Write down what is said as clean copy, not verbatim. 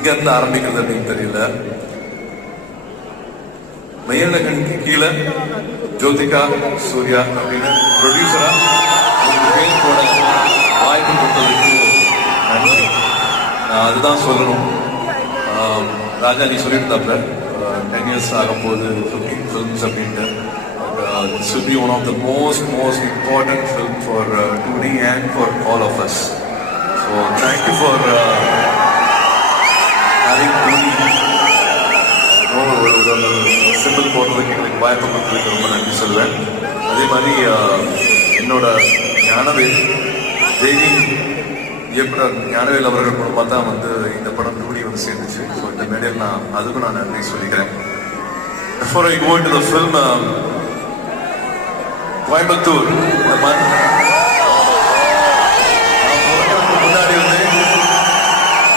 எங்கேருந்து ஆரம்பிக்கிறது அப்படின்னு தெரியல. மெய்யழகனுக்கு கீழே ஜோதிகா சூர்யா அப்படின்னு ப்ரொடியூசரா போட வாய்ப்பு கொடுத்ததுக்கு நன்றி. அதுதான் சொல்லணும். ராஜா நீ சொல்லியிருந்தாப்ல 10 years ஆகும்போது 15 films அப்படின்ட்டு. This will be one of the most important film for 2D and for all of us. So thank you for having 2D. Simple போடுறதுக்கு எங்களுக்கு வாய்ப்பு கொடுத்ததுக்கு ரொம்ப நன்றி சொல்வேன். அதே மாதிரி என்னோட ஞானவேல் ஜெய்வி இயக்குனர் ஞானவேல் அவர்கள் மூலமாக தான் இந்த படம் 2D சேர்ந்துச்சு. ஸோ இந்த மேடையில் அதுக்கும் நான் நன்றி சொல்லிக்கிறேன். Before I go into the film, Coimbatore இந்த